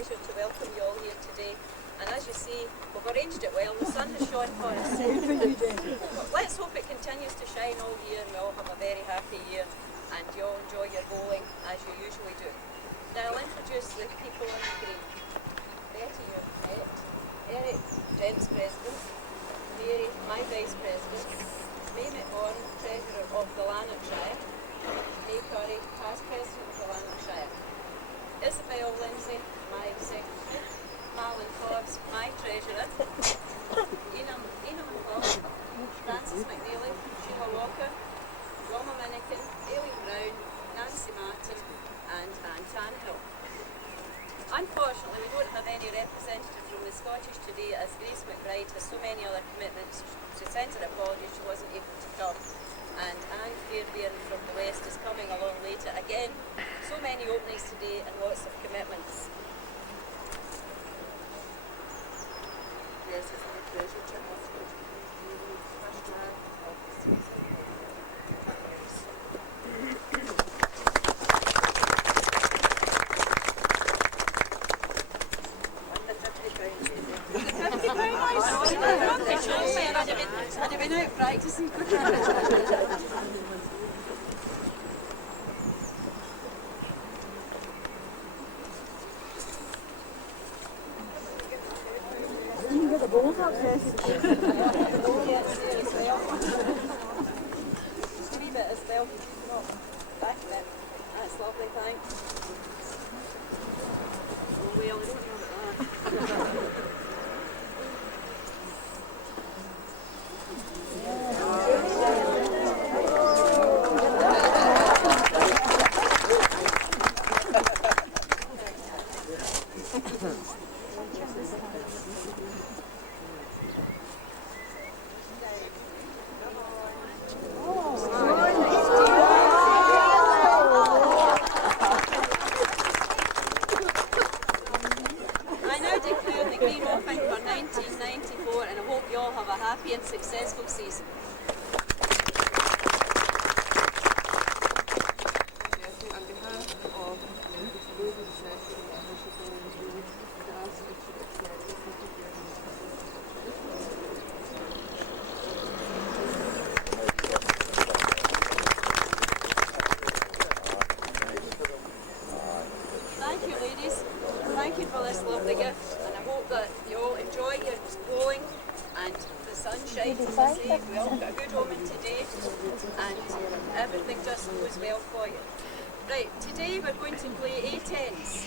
pleasure to welcome you all here today. And as you see, we've arranged it well. The sun has shone for us. Let's hope it continues to shine all year and you all have a very happy year and you all enjoy your bowling as you usually do. Now I'll introduce the people on the green. Betty, you've met. Eric, Gents President. Mary, my Vice President. May McMahon, Treasurer of the Lanarkshire. May Curry, Past President of the Lanarkshire. Isabel Lindsay, my Secretary. Marlon Forbes, my Treasurer. Ina McLaughlin, Francis McNeely, Sheila Walker, Roma Minikin, Aileen Brown, Nancy Martin and Anne Tannehill. Unfortunately, we don't have any representative from the Scottish today as Grace McBride has so many other commitments. She sends her apologies she wasn't able to come. And Anne Fairbairn from the West is coming along later. Again, so many openings today and lots of commitments. Yes, it's my pleasure to have you. I'd have been out practicing. You can get the balls up, Jessie. Just a wee bit as well. Back a bit. That's lovely, thanks. Oh well, I don't know about that. And successful season. On behalf of members of the session, I wish to ask if you accept the Thank you, ladies. Thank you for this lovely gift, and I hope that you all enjoy your bowling and the sunshine, as I say. We all got a good omen today and everything just goes well for you. Right, today we're going to play A-10s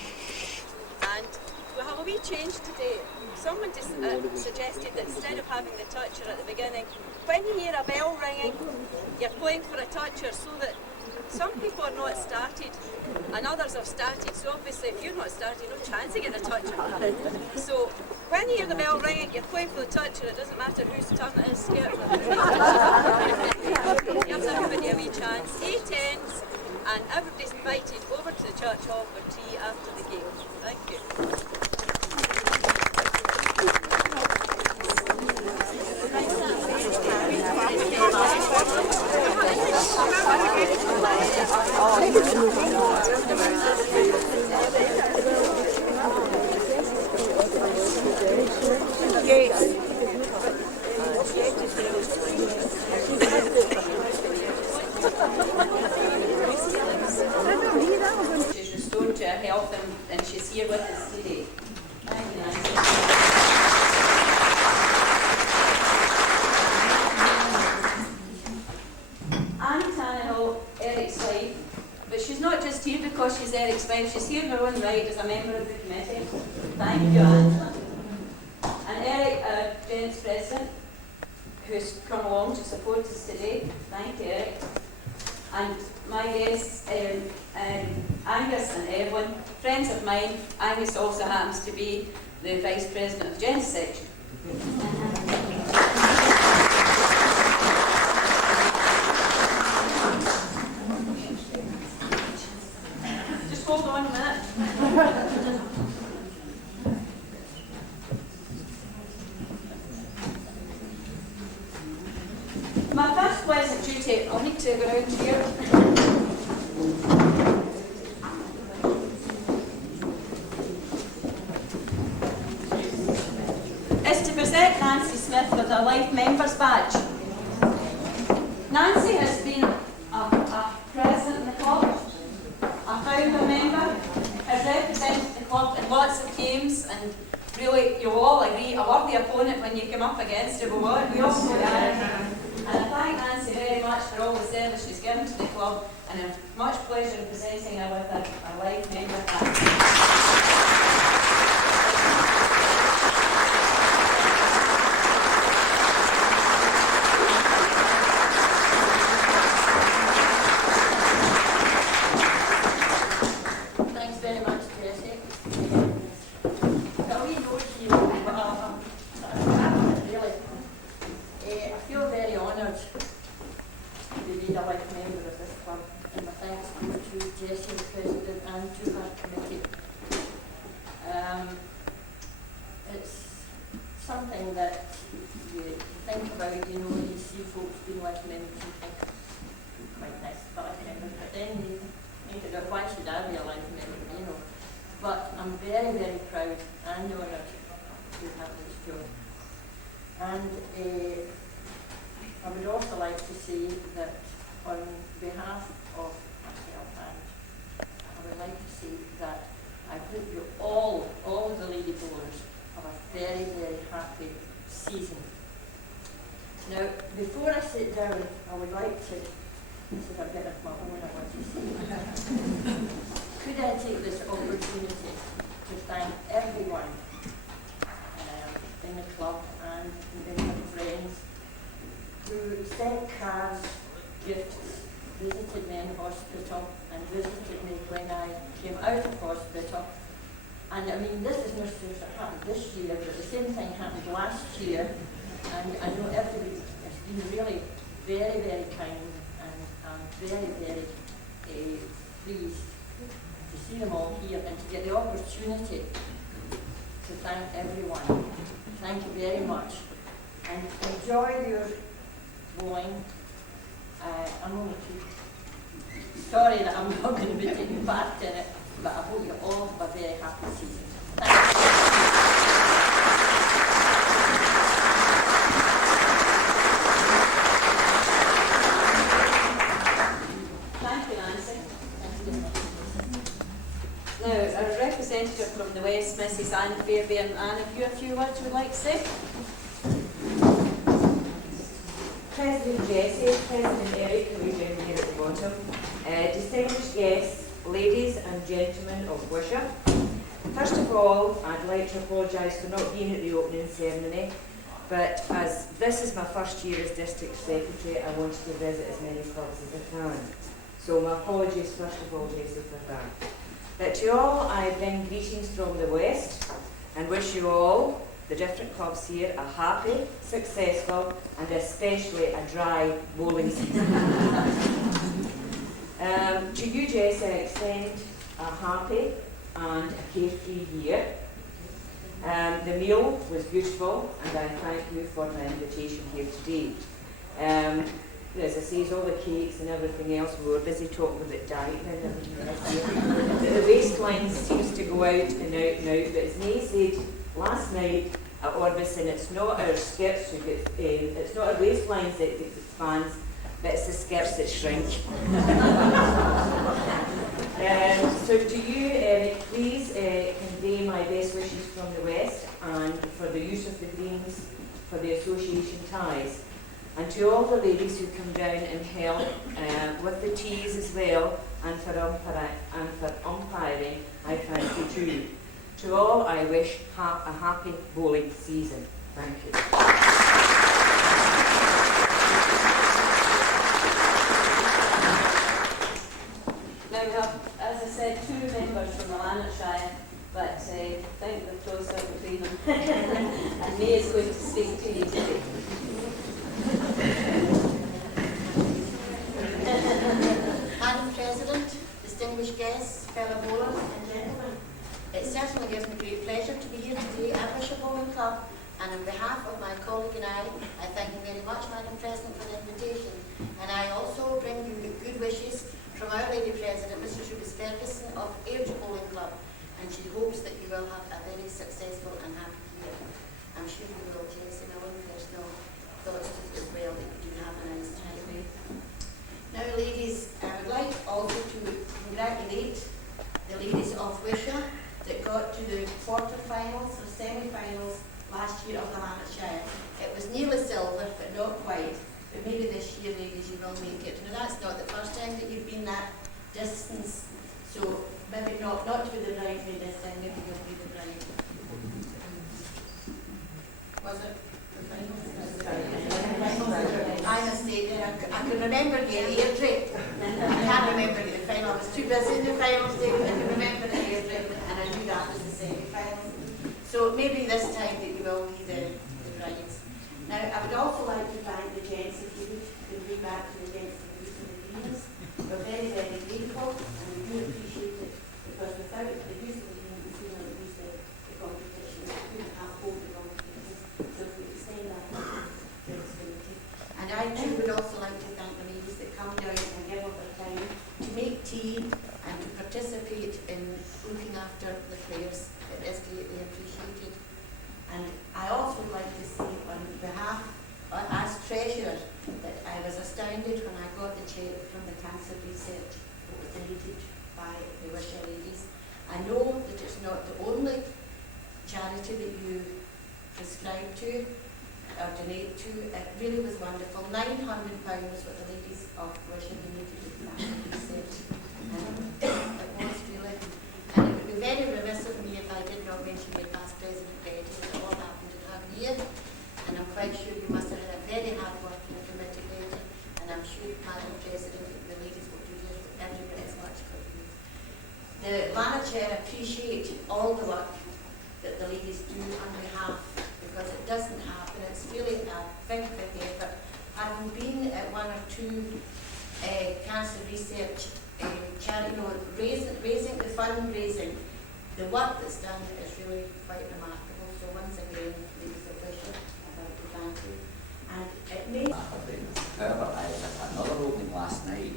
and we'll have a wee change today. Someone just suggested that instead of having the toucher at the beginning, when you hear a bell ringing, you're playing for a toucher so that some people are not started and others have started, so obviously if you're not started, no chance of getting a toucher. So when you hear the bell ringing, you're playing for the toucher, it doesn't matter whose turn it is. Gives everybody a wee chance. A-10s, and everybody's invited over to the church hall for tea after the game. Thank you. She's restored to her health and she's here with us today. Thank you, Nancy. Anne Tannehill, Eric's wife, but she's not just here because she's Eric's wife, she's here in her own right as a member of the committee. Thank you, Anne. And Eric, our Gents President, who's come along to support us today. Thank you, Eric. And my guests, Angus and Evelyn, friends of mine. Angus also happens to be the Vice President of the Gents section. Just hold on a minute. My first pleasant duty, I'll need to go around here. Nancy Smith with a Life Members Badge. Nancy has been a president in the club, a founder member, has represented the club in lots of games, and really, you'll all agree, a worthy opponent when you come up against her. We all know that. And I thank Nancy very much for all the service she's given to the club, and a much pleasure in presenting her with a Life Member Badge. Thanks very much, Jessie. So we know you, really, I feel very honoured to be the life member of this club, and my thanks go to Jessie, the president, and to her committee. It's something that you think about, you see folks being life members and think, quite nice to be life members, but then you think about why should I be a life member, But I'm very, very proud and honoured to have this job. And I would also like to say that on behalf of myself, and I would like to say that I hope you all of the lady bowlers, have a very, very happy season. Now, before I sit down, I would like to, this is a bit of my own, I want to say. Could I take this opportunity to thank everyone in the club and in my friends who sent cards, gifts, visited me in hospital, and visited me when I came out of hospital. And I mean, this is not just happened this year, but the same thing happened last year. And I know everybody has been really very, very kind, and I'm very, very pleased to see them all here and to get the opportunity to thank everyone. Thank you very much. And enjoy your bowling. I'm only sorry that I'm not going to be taking part in it, but I hope you all have a very happy season. Thank you. Representative from the West, Mrs. Anne Fairbairn. Anne, have you a few words you would like to say? President Jessie, President Eric, who is down here at the bottom, distinguished guests, ladies and gentlemen of Wishaw. First of all, I'd like to apologise for not being at the opening ceremony, but as this is my first year as District Secretary, I wanted to visit as many clubs as I can. So my apologies first of all, Jessie, for that. But to all, I bring greetings from the West and wish you all, the different clubs here, a happy, successful and especially a dry bowling season. To you, Jessie, I extend a happy and a carefree year. The meal was beautiful and I thank you for the invitation here today. As I say, all the cakes and everything else, we were busy talking about dieting and everything else. The waistline seems to go out and out and out, but as May said last night at Orbison, it's not our skirts who get, it's not our waistlines that expands, but it's the skirts that shrink. So to you, Eric, please convey my best wishes from the West and for the use of the greens for the association ties. And to all the ladies who come down and help with the teas as well, and for umpiring, I thank you too. To all, I wish a happy bowling season. Thank you. Now we have, as I said, two members from the Lanarkshire, but I think the closer between them. And May is going to speak to you today. Madam President, distinguished guests, fellow bowlers and gentlemen, it certainly gives me great pleasure to be here today at Wishaw Bowling Club, and on behalf of my colleague and I thank you very much, Madam President, for the invitation. And I also bring you good wishes from Our Lady President, Mrs. Rubis Ferguson of Airdrie Bowling Club, and she hopes that you will have a very successful and happy year. I'm sure you will, Jessie, my own personal thoughts as well, that you do have a nice time. Now, ladies, I would like also to congratulate the ladies of Wishaw that got to the quarter-finals or semi-finals last year of the Lanarkshire. It was nearly silver, but not quite. But maybe this year, ladies, you will make it. Now, that's not the first time that you've been that distance, so maybe not to be the bridesmaid this time, maybe you'll be the bride. Was it the finals? I mistake there. I can remember getting Airdrie. I can't remember the final. I was too busy in the finals day. I can remember the Airdrie, and I knew that was the semi-finals. So maybe this time that you will be the brides. Now, I would also like to thank the gents, if you could read back to the gents and use of the greens. We're very, very grateful, and we do appreciate it, because without the use of the greens, we feel like use the competition. We couldn't have hold the competition. So if we extend that, and I too would also like to thank the ladies that come down and give up their time to make tea and to participate in looking after the players. It is greatly appreciated. And I also would like to say on behalf, as treasurer, that I was astounded when I got the cheque from the cancer research that was donated by the Wishaw ladies. I know that it's not the only charity that you prescribe to or donate to. It really was wonderful. £900 was what the ladies of Wishaw donated to the cancer research. And it was really, and it would be very remiss of me if I did not mention my past president Betty. It all happened in her year, and I'm quite sure you must have had a very hard working committee, Betty, and I'm sure Madam President, the ladies will do just every bit as much for you. The Lanarkshire appreciate all the work that the ladies do on behalf, because it doesn't happen. It's really a big, big effort. Having been at one or two cancer research charity, raising the fundraising, the work that's done is really quite remarkable. So once again, ladies of Wishaw, I'd like to thank you. And it may. However, I was at another opening last night,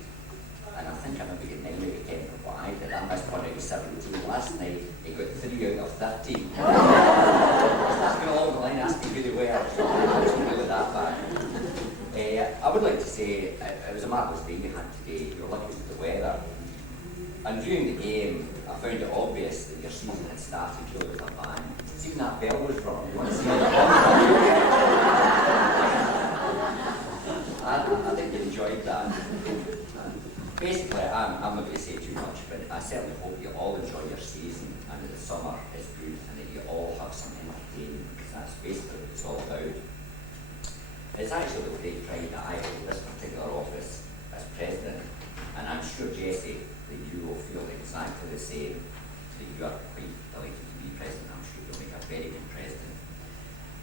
and I think I'm maybe getting 9 out of 10 for what I did. I missed one out of 72 last night. He got 3 out of 13. That's going all the line asking who they were, so I wasn't really that bad. I would like to say it was a marvellous day we had today. We were lucky with the weather. And during the game, I found it obvious that your season had started really with a bang. See when that bell was rung, you want to see how the I think you enjoyed that. Basically, I'm not going to say too much, but I certainly hope you all enjoy your season and that the summer is good and that you all have some entertainment, because that's basically what it's all about. It's actually with great pride that I hold this particular office as president, and I'm sure, Jessie, that you will feel exactly the same, that you are quite delighted to be president. I'm sure you'll make a very good president.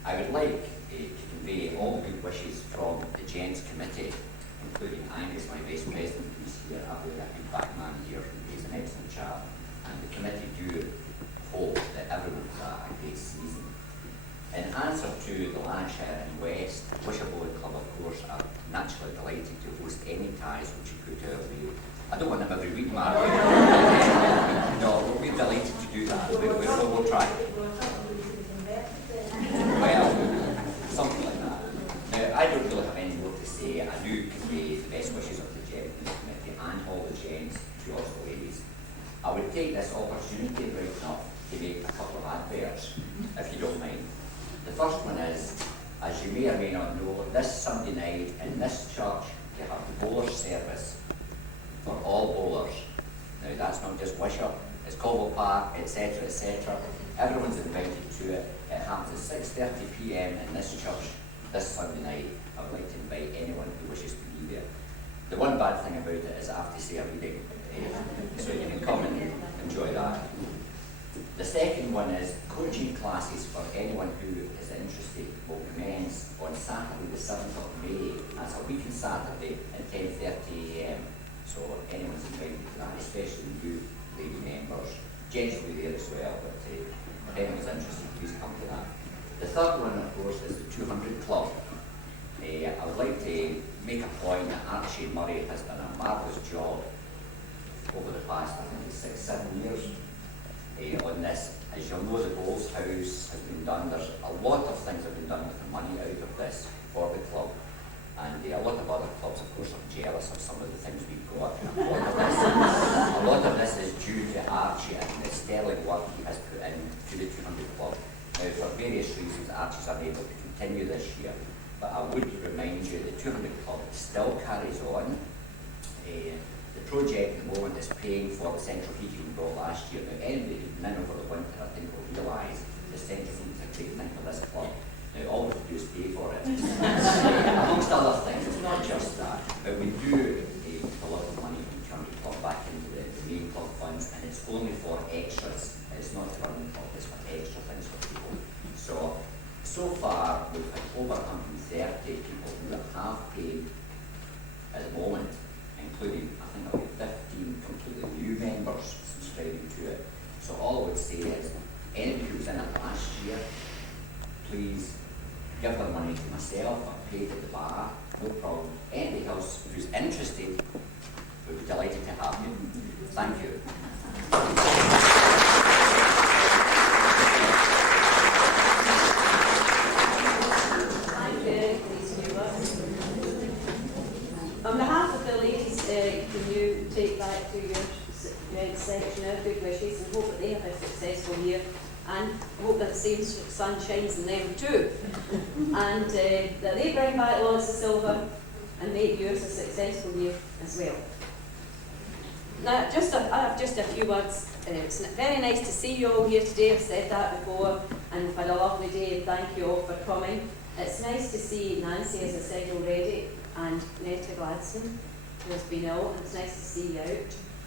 I would like to convey all the good wishes from the Gents Committee, including Angus, my vice president, who's here. I've really a good back man here, he's an excellent chap, and the committee do hope that everyone has a great season. In answer to the Lanarkshire and West, Wishaw Bowling Club, of course, are naturally delighted to host any ties which you put our way. I don't want them every week, Mark. No, we'll be delighted to do that. We'll try. Well, something like that. Now, I don't really have any more to say. I do convey the best wishes of the Gent Committee and all the gents to us ladies. I would take this opportunity right enough to make a couple of adverts, if you don't mind. The first one is, as you may or may not know, this Sunday night in this church, you have the bowler service for all bowlers. Now, that's not just Wishaw, it's Cobble Park, etc., etc. Everyone's invited to it. It happens at 6:30 p.m. in this church this Sunday night. I would like to invite anyone who wishes to be there. The one bad thing about it is I have to say a reading, so you can come and enjoy that. The second one is coaching classes for anyone who is interested will commence on Saturday the 7th of May. That's a weekend Saturday at 10:30 a.m. So anyone's invited to that, especially you lady members. Gents will be there as well, but if anyone's interested, please come to that. The third one, of course, is the 200 Club. I would like to make a point that Archie Murray has done a marvellous job over the past, I think, 6-7 years on this. As you'll know, the Bowls House has been done. There's a lot of things that have been done with the money out of this for the club. And a lot of other clubs, of course, are jealous of some of the things we've got. And a lot of this is due to Archie and the sterling work he has put in to the 200 Club. Now, for various reasons, Archie's unable to continue this year. But I would remind you the 200 Club still carries on. The project at the moment is paying for the central heating we bought last year. Now, anybody who's been in over the winter, I think, will realise the central heating is a great thing for this club. Now, all we have to do is pay for it. Amongst other things, it's not just that, but we do put a lot of money from 200 Club back into the main club funds, and it's only for extras. It's not for the club, it's for extra things for people. So far, we've had over 130 people who have paid at the moment, including, I think, about 15 completely new members subscribing to it. So all I would say is, anybody who was in it last year, please give their money to myself. I've paid at the bar, no problem. Anybody else who's interested, we'd be delighted to have you. Thank you. On behalf of the ladies, can you take back to your section our good wishes and hope that they have a successful year, and hope that the same sun shines in them too, and that they bring back lots of silver and make yours a successful year as well. Now, I have just a few words. It's very nice to see you all here today. I've said that before, and we've had a lovely day. Thank you all for coming. It's nice to see Nancy, as I said already, and Netta Gladstone, who has been ill, and it's nice to see you out.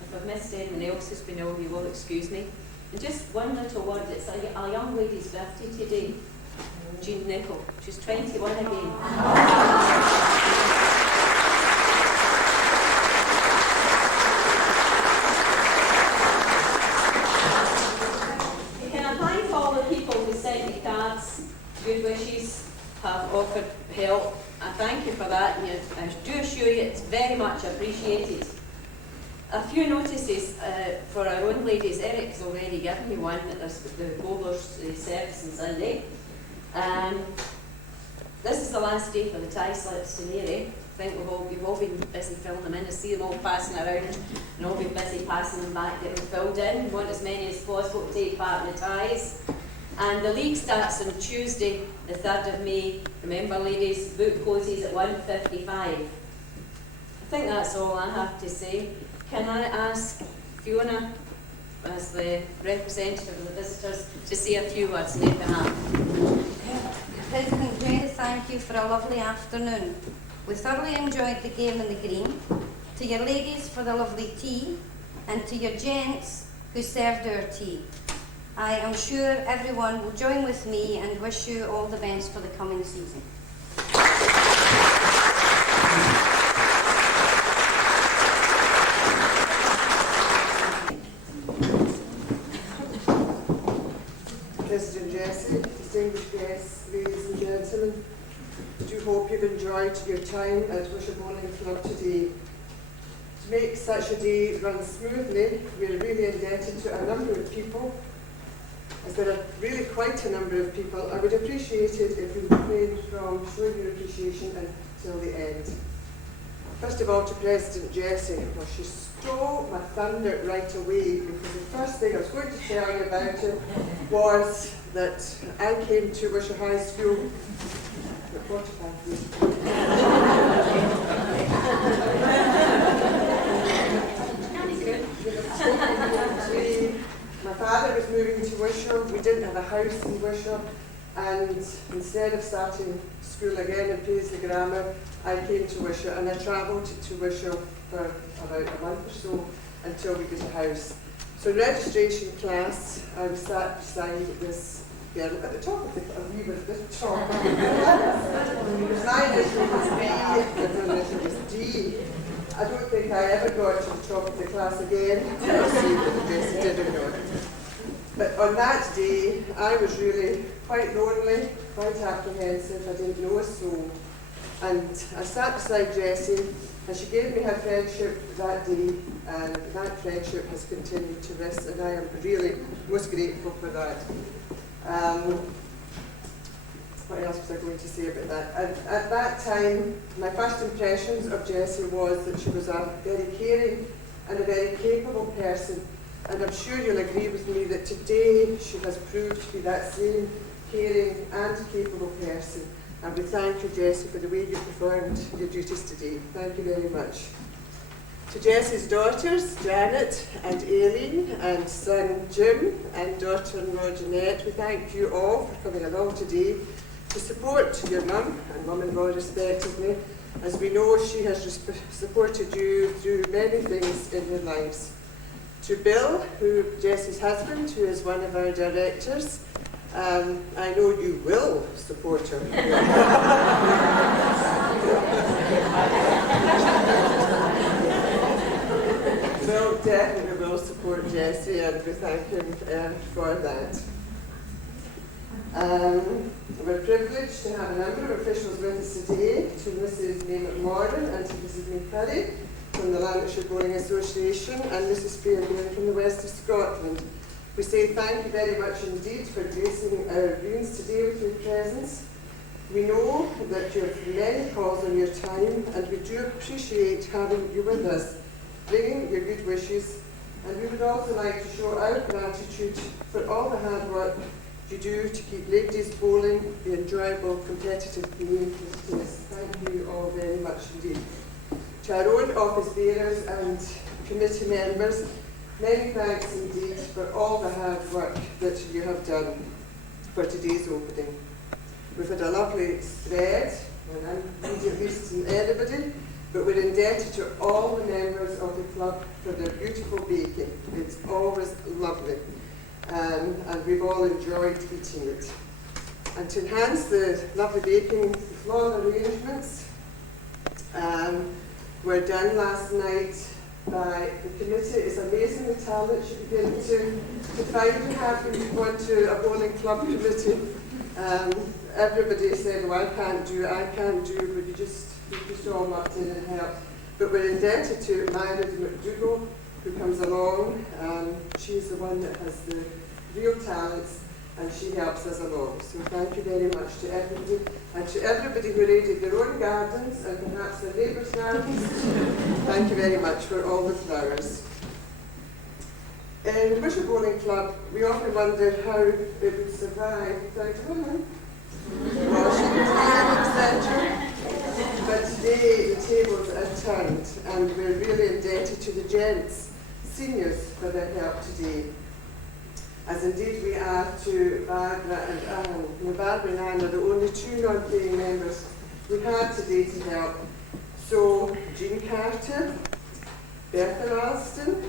If I've missed anyone else who's been ill, you will excuse me. And just one little word, it's a young lady's birthday today, Jean Nichol. She's 21 again. Can I thank all the people who sent me cards, good wishes, have offered help. I thank you for that, and I do assure you it's very much appreciated. A few notices for our own ladies. Eric's already given me one that there's the Bowlers service on Sunday. This is the last day for the tie slips to Mary. I think we've all been busy filling them in. I see them all passing around, and all been busy passing them back, getting filled in. We want as many as possible to take part in the ties. And the league starts on Tuesday, the 3rd of May. Remember, ladies, book closes at 1:55. I think that's all I have to say. Can I ask Fiona, as the representative of the visitors, to say a few words on their behalf? President Grey, thank you for a lovely afternoon. We thoroughly enjoyed the game in the green. To your ladies for the lovely tea, and to your gents who served our tea. I am sure everyone will join with me and wish you all the best for the coming season. President Jessie, distinguished guests, ladies and gentlemen, I do hope you've enjoyed your time at Wishaw Bowling Club today. To make such a day run smoothly, we are really indebted to a number of people. As there are really quite a number of people, I would appreciate it if you refrained from showing your appreciation until the end. First of all, to President Jessie. Well, she stole my thunder right away, because the first thing I was going to tell you about it was that I came to Wishaw High School at 45 years. My father was moving to Wishaw. We didn't have a house in Wishaw, and instead of starting school again in Paisley Grammar, I came to Wishaw, and I travelled to Wishaw for about a month or so until we got a house. So in registration class, I was sat beside this girl at the top of the class. We were at the top. My initial was B, and her initial was D. I don't think I ever got to the top of the class again. I'll see what the best did or not. But on that day, I was really quite lonely, quite apprehensive. I didn't know a soul. And I sat beside Jessie, and she gave me her friendship that day, and that friendship has continued to this, and I am really most grateful for that. What else was I going to say about that? At that time, my first impressions of Jessie was that she was a very caring and a very capable person, and I'm sure you'll agree with me that today she has proved to be that same caring and capable person. And we thank you, Jessie, for the way you performed your duties today. Thank you very much. To Jessie's daughters, Janet and Aileen, and son Jim, and daughter-in-law Jeanette, we thank you all for coming along today to support your mum and mum-in-law respectively, as we know she has supported you through many things in your lives. To Bill, Jessie's husband, who is one of our directors, I know you will support her. Bill definitely will support Jessie, and we thank him for that. We're privileged to have a number of officials with us today, to Mrs. May McMorgan and to Mrs. May Curry from the Lancashire Bowling Association and Mrs. Fairbairn from the West of Scotland. We say thank you very much indeed for gracing our greens today with your presence. We know that you have many calls on your time, and we do appreciate having you with us, bringing your good wishes, and we would also like to show our gratitude for all the hard work you do to keep ladies bowling the enjoyable, competitive game that it is. Thank you all very much indeed. To our own office bearers and committee members, many thanks indeed for all the hard work that you have done for today's opening. We've had a lovely spread, and I'm at least in anybody, but we're indebted to all the members of the club for their beautiful baking. It's always lovely, and we've all enjoyed eating it. And to enhance the lovely baking, the floral arrangements were done last night by the committee. It's amazing the talent you begin to find you have when you go into a bowling club committee. Everybody said, well, I can't do, but you just all mucked in and helped. But we're indebted to Myra McDougall, who comes along. She's the one that has the real talents, and she helps us along. So thank you very much to everybody, and to everybody who raided their own gardens and perhaps their neighbours' gardens. Thank you very much for all the flowers. In the Wishaw Bowling Club, we often wondered how it would survive without a woman. But today the tables are turned, and we're really indebted to the gents, seniors, for their help today. As indeed we are to Barbara and Anne. Now, Barbara and Anne are the only two non-paying members we had today to help. So Jean Carter, Bertha Ralston,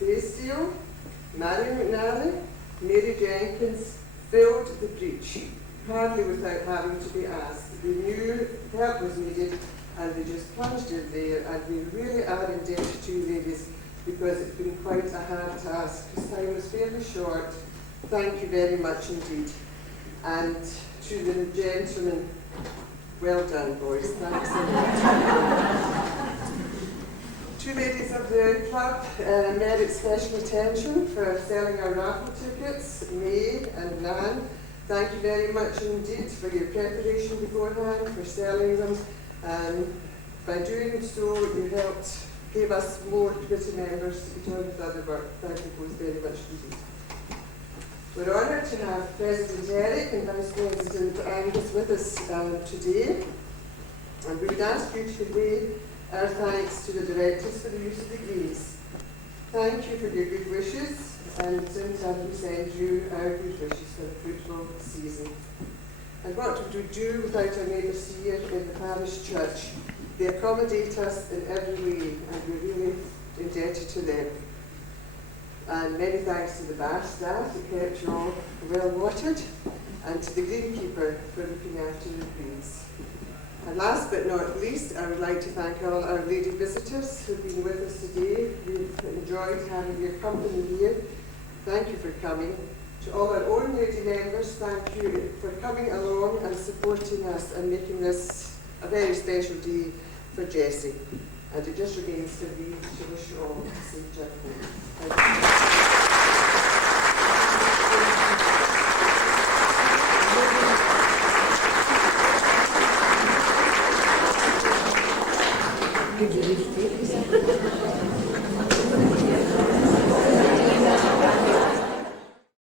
Faye Steele, Marion McNally, Mary Jenkins filled the breach, hardly without having to be asked. They knew help was needed, and they just plunged in there, and we really are indebted to you ladies, because it's been quite a hard task. This time was fairly short. Thank you very much indeed. And to the gentlemen, well done, boys. Thanks so much. Two ladies of the club merit special attention for selling our raffle tickets, May and Nan. Thank you very much indeed for your preparation beforehand, for selling them. By doing so, you helped gave us more committee members to be joined with other work. Thank you both very much indeed. We're honoured to have President Eric and Vice President Angus with us today, and we would ask you to convey our thanks to the directors for the use of the greens. Thank you for your good wishes, and in turn we send you our good wishes for a fruitful season. And what would we do without our neighbours here in the parish church? They accommodate us in every way, and we're really indebted to them. And many thanks to the bar staff who kept you all well watered, and to the greenkeeper for looking after your greens. And last but not least, I would like to thank all our lady visitors who've been with us today. We've enjoyed having your company here. Thank you for coming. To all our own lady members, thank you for coming along and supporting us and making this a very special day for Jessie. And it just remains for me to wish you all a safe journey home. Thank you.